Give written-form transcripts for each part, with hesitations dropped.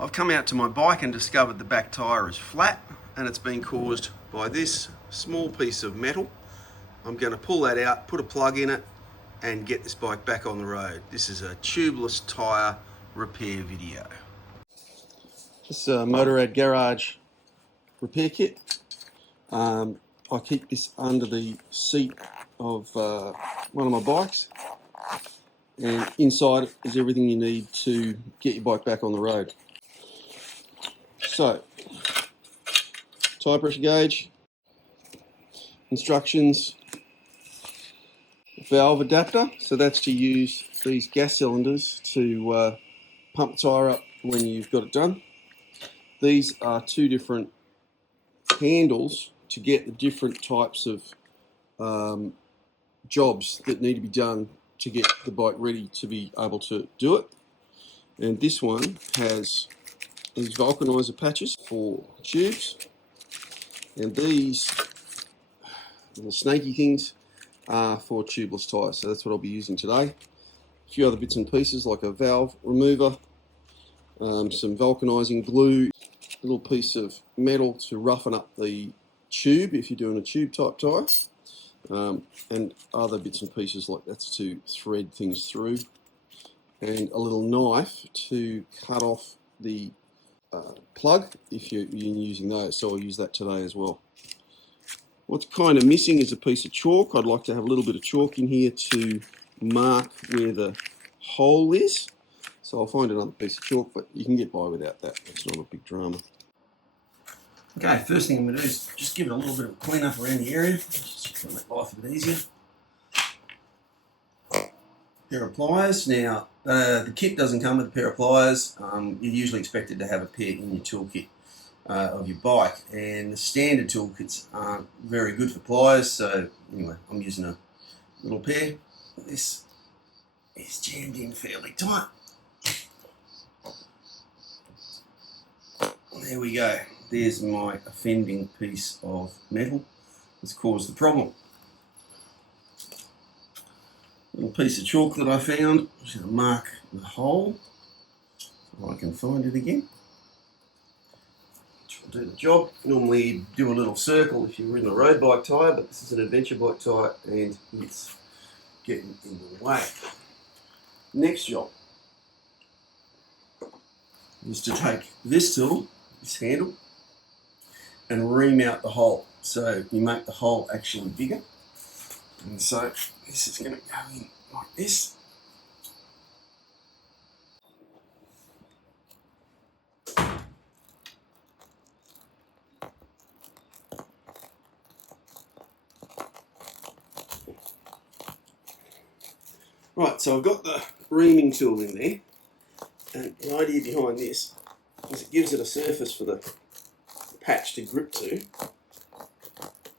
I've come out to my bike and discovered the back tyre is flat, and it's been caused by this small piece of metal. I'm going to pull that out, put a plug in it, and get this bike back on the road. This is a tubeless tyre repair video. This is a Motorrad Garage repair kit. I keep this under the seat of one of my bikes, and inside is everything you need to get your bike back on the road. So, tyre pressure gauge, instructions, valve adapter, so that's to use these gas cylinders to pump the tyre up when you've got it done. These are two different handles to get the different types of jobs that need to be done to get the bike ready to be able to do it. And this one has these vulcanizer patches for tubes, and these little snaky things are for tubeless tyres, so that's what I'll be using today. A few other bits and pieces like a valve remover, some vulcanizing glue, a little piece of metal to roughen up the tube if you're doing a tube type tyre, and other bits and pieces like that's to thread things through, and a little knife to cut off the plug if you're using those, so I'll use that today as well. What's kind of missing is a piece of chalk. I'd like to have a little bit of chalk in here to mark where the hole is. So I'll find another piece of chalk, but you can get by without that. It's not a big drama. Okay, first thing I'm going to do is just give it a little bit of a clean up around the area, just to make life a bit easier. Pair of pliers. Now, the kit doesn't come with a pair of pliers. You're usually expected to have a pair in your toolkit of your bike, and the standard toolkits aren't very good for pliers, so anyway, I'm using a little pair. This is jammed in fairly tight. There we go. There's my offending piece of metal that's caused the problem. Little piece of chalk that I found. I'm just going to mark the hole so I can find it again. Which will do the job. Normally you do a little circle if you've ridden a road bike tyre, but this is an adventure bike tyre and it's getting in the way. Next job is to take this tool, this handle, and ream out the hole. So you make the hole actually bigger. And so this is going to go in like this. Right, so I've got the reaming tool in there, and the idea behind this is it gives it a surface for the patch to grip to.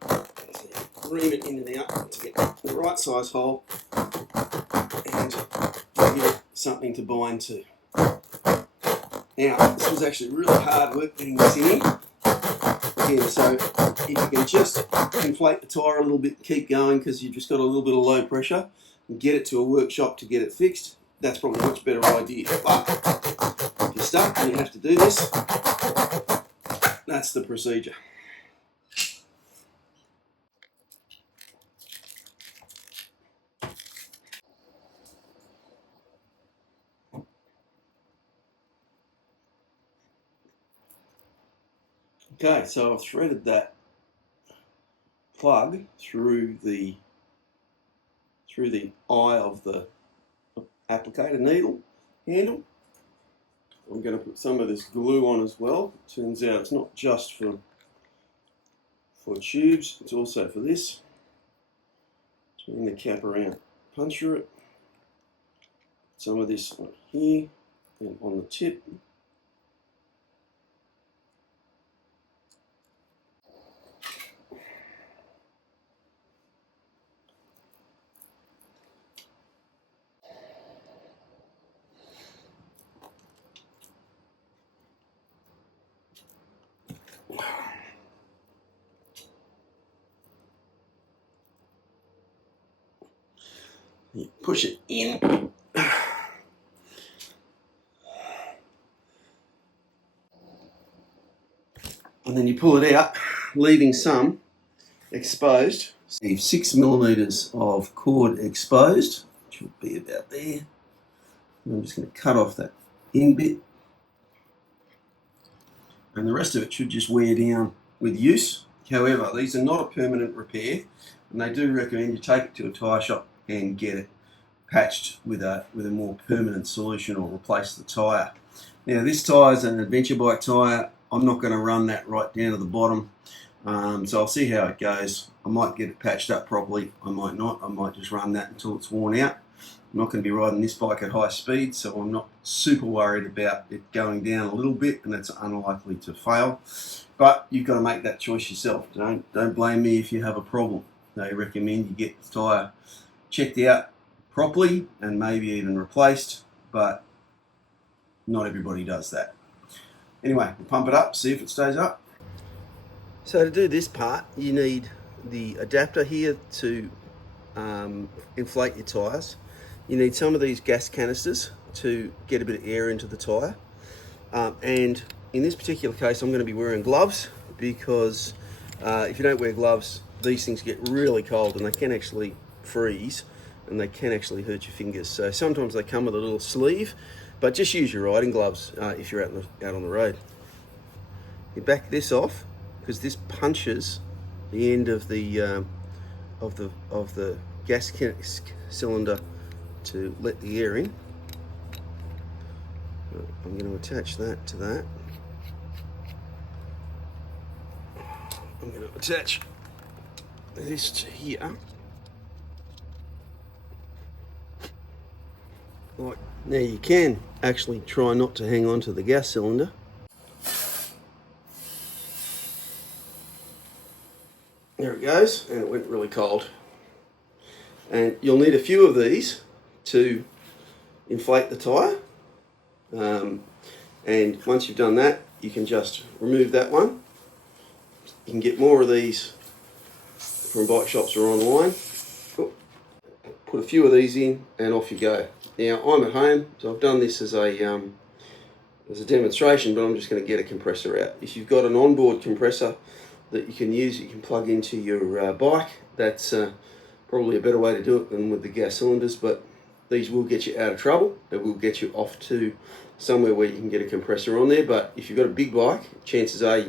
So ream it in and out to get the right size hole and give it something to bind to. Now, this was actually really hard work getting this in. Again, so if you can just inflate the tyre a little bit, keep going because you've just got a little bit of low pressure, and get it to a workshop to get it fixed, that's probably a much better idea. But if you're stuck and you have to do this, that's the procedure. Okay, so I've threaded that plug through the eye of the applicator needle handle. I'm going to put some of this glue on as well. Turns out it's not just for tubes, it's also for this. Turn the cap around, puncture it. Some of this on here and on the tip. You push it in. and then you pull it out, leaving some exposed. Leave 6mm of cord exposed, which will be about there. And I'm just going to cut off that in bit, and the rest of it should just wear down with use. However, these are not a permanent repair, and they do recommend you take it to a tyre shop and get it patched with a more permanent solution, or replace the tyre. Now, this tyre is an adventure bike tyre. I'm not going to run that right down to the bottom, so I'll see how it goes. I might get it patched up properly, I might not. I might just run that until it's worn out. I'm not going to be riding this bike at high speed, so I'm not super worried about it going down a little bit, and it's unlikely to fail. But you've got to make that choice yourself. Don't blame me if you have a problem. They recommend you get the tyre checked out properly and maybe even replaced, but not everybody does that. Anyway, we'll pump it up, see if it stays up. So to do this part, you need the adapter here to inflate your tyres. You need some of these gas canisters to get a bit of air into the tyre. And in this particular case, I'm going to be wearing gloves, because if you don't wear gloves, these things get really cold and they can actually freeze, and they can actually hurt your fingers. So sometimes they come with a little sleeve, but just use your riding gloves if you're out on the road. You back this off, because this punches the end of the gas cylinder to let the air in. I'm going to attach that to that. I'm going to attach this to here. Right. Now you can actually try not to hang on to the gas cylinder. There it goes, and it went really cold. And you'll need a few of these to inflate the tyre. And once you've done that, you can just remove that one. You can get more of these from bike shops or online. Put a few of these in and off you go. Now, I'm at home, so I've done this as a demonstration, but I'm just going to get a compressor out. If you've got an onboard compressor that you can use, you can plug into your bike. That's probably a better way to do it than with the gas cylinders, but these will get you out of trouble. They will get you off to somewhere where you can get a compressor on there. But if you've got a big bike, chances are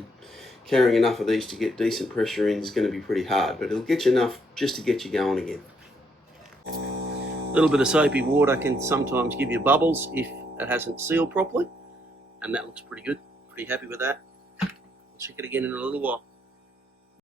carrying enough of these to get decent pressure in is going to be pretty hard, but it'll get you enough just to get you going again. A little bit of soapy water can sometimes give you bubbles if it hasn't sealed properly, and that looks pretty good. Pretty happy with that. I'll check it again in a little while.